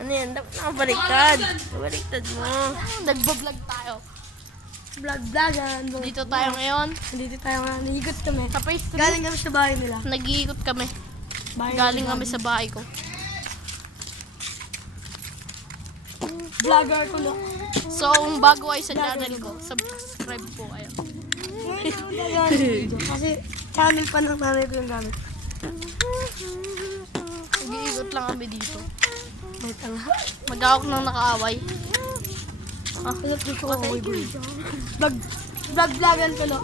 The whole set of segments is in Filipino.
Ano yan? Dapat nakabaliktad. Baliktad mo. Nagbablog tayo. Vlog-vlogan. Dito tayo ngayon. Dito tayo nga. Nahigot kami. Sa pastry. Galing kami sa bahay nila. Nag-iikot kami. Bahay Galing nila. kami sa bahay ko. Vlogger ko na. So, kung bago ay sa channel ko, subscribe po kayo. Kasi channel pa ng nanay ko yung gamit. Nag-iikot lang kami dito. May tanga. Mag-awak nang nakaaway. Alam ko ko boy. Vlog-vlogan ko na.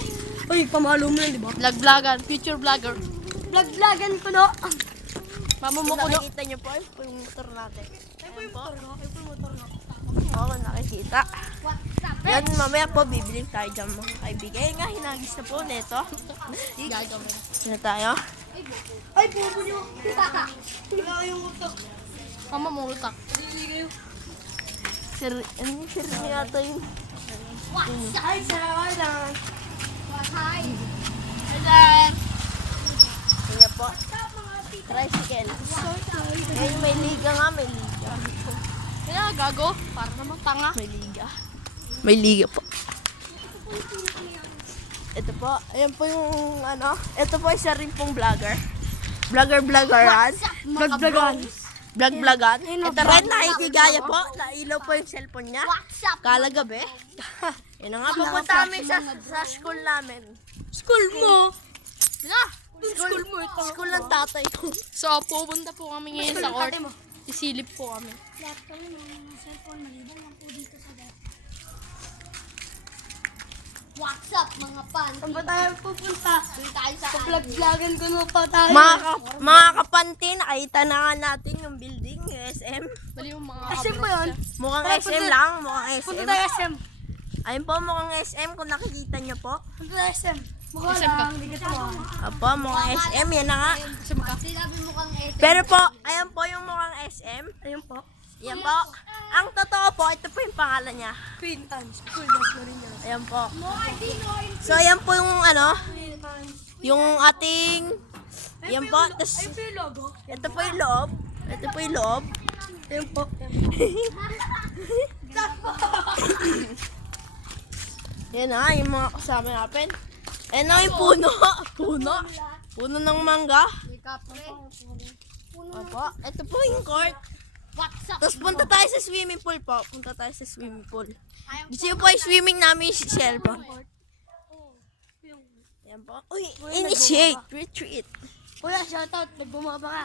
Uy, pamalo mo yan, di ba? Vlog-vlogan. Future vlogger. Vlog-vlogan ko na. Mamumukulo. Nakikita niyo po yung motor natin. Ay po yung motor na. Ay po yung motor na. Oo, nakikita. Yan, mamaya po, bibili tayo dyan mga kaibigan. Ayun nga, hinagis na po neto. Gagawin. Sino tayo? Ay, pupo nyo. Wala kayong utak. Mamamulutak. Hindi kayo. Sir, ano yung sir niya ito yun? Ay, salamat lang. Kanya po. Tricycle. Ngayon may liga nga, may liga. Kaya gago. Para naman tanga. May liga. May liga po. Ito po, ayan po yung ano, ito po isa rin pong vlogger. Vlogger-vloggeran. Vlog-vlogan. Vlog-vlogan. Ito rin, nakikigaya po. Nailaw po yung cellphone niya. Kala gabi. Yan na nga, pupunta kami sa school namin. School mo. School mo ito. School ng tatay ko. So, pupunta po kami ngayon sa court. Isilip po kami. Lahat kami ng cellphone, maliban lang po dito sa dati. What's up mga pan? Saan ba tayo pupunta? Doon tayo sa Vlog-vlogan ko na pa tayo. Mga kapanti, nakita na nga natin yung building, yung SM. Bali yung mga SM ba yun? Mukhang Tara, SM lang, mukhang Punta SM. tayo SM. Ayun po, mukhang SM kung nakikita niyo po. Punta tayo SM. Mukha SM ka. lang, hindi ka tawa. Apo, mukhang SM, yan na nga. sinabi mo kang ete. Pero po, ayan po yung mukhang SM. Ayun po. Yan po. Ang totoo po, ito po yung pangalan niya. Queen Anne's. School bus na rin yan. Ayan po. So, ayan po yung ano, Queen Anne's. yung ating, ayan po. Tapos, Ayun po yung logo. ito po yung loob. Ito po yung loob. Ayun po. Yan na, yung mga kasama natin. Ayan na yung puno. Puno. Puno ng mangga. May kapre. Opo. Ito po yung court. What's up? Tapos punta tayo sa swimming pool po. Punta tayo sa swimming pool. Gusto niyo po yung swimming namin si Shelba. Yan po. Uy, initiate. Retreat. Kuya, shoutout. Nagbumaba ka.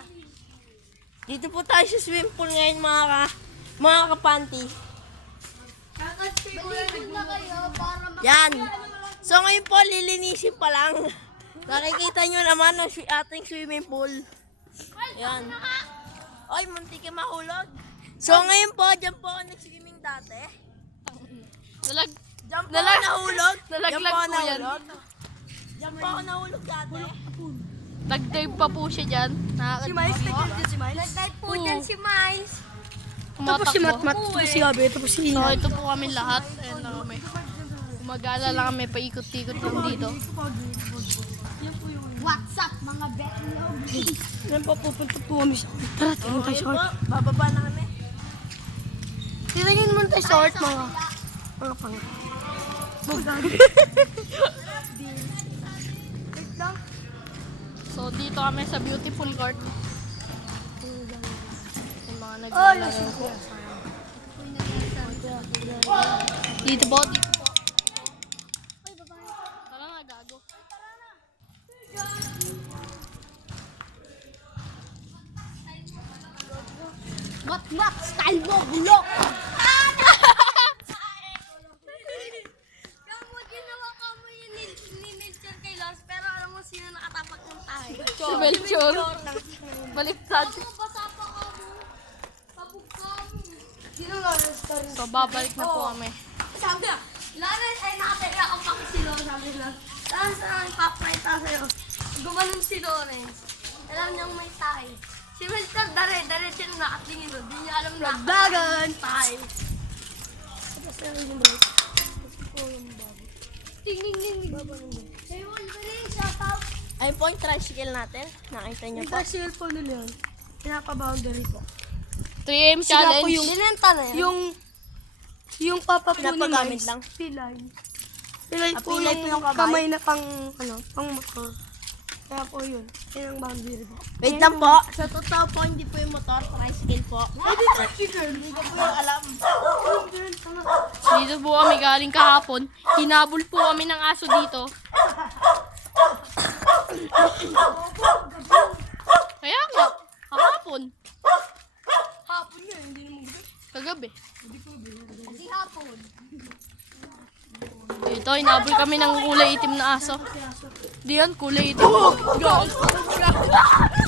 Dito po tayo sa swimming pool ngayon mga kapanti. Shoutout kay Balikan na kayo para Yan. So ngayon po lilinisin pa lang. Nakikita nyo naman ang ating swimming pool. Yan. Oy, munti ka mahulog. So ngayon po, dyan po ako nag-swimming dati. Dalag. Dyan po ako nahulog. Nalaglag Dyan po ako po yan. nahulog. Dyan po ako nahulog dati. Nag-dive pa po siya dyan. Si Miles, nag-dive din si Miles. nag-dive po dyan si Miles. Tapos si Matmat, tapos si Gabi, tapos si So, Ina. ito po kami lahat. Ayan na kami. Gumagala lang kami, paikot-ikot lang dito. What's up mga betlo? Yan po, pupunta po kami sa Tara, tingin tayo sa Ngayon short. po, bababa na kami. Tingin mo tayo sa short, mga pang. Wait lang. So, dito kami sa beautiful court. Yung mga Ay, naglalaro nasin po. ko. Dito po, dito po. Tara na, gago. What style mo bulok? Kamu ginawa ka mo yun ni Melchor kay Lars pero alam mo sino nakatapak ng tayo? Si Melchor. Baliktad. Basa pa ka mo. Pabog ka mo. Sino nga yung story? So, babalik na po kami. Sabi na, Lawrence ay nakataya ang pakisilo, sabi lang. Saan saan ang papaita sa'yo? Gumanon si Lawrence. Alam niyang may tayo. Si Melchor, dare siya nakatingin doon. Di niya alam na Vloggan! tayo. Tapos na yung break. Tapos po yung bago. Tingin. Say Wolverine, shout out. Ayun po yung tricycle natin. Nakita niyo Yung po. tricycle po nila yun. Pinapa-boundary po. 3 AM Sila po challenge. yung, Binenta na yan. yung papa po ni Pinapagamit Miles. lang. Pilay. Pilay po pilay po yung yung kamay? kamay na pang motor. Kaya po yun. Yan ang boundary po. Wait lang po. Sa totoo po, hindi po yung motor. Tricycle po. Hindi ko po yung alam. Dito po kami galing kahapon. Hinabol po kami ng aso dito. Kaya nga, kahapon. Hapon nga, hindi naman gabi. Kagabi. Kasi hapon. Dito, hinabol kami ng kulay itim na aso. Di yan, kulay itim.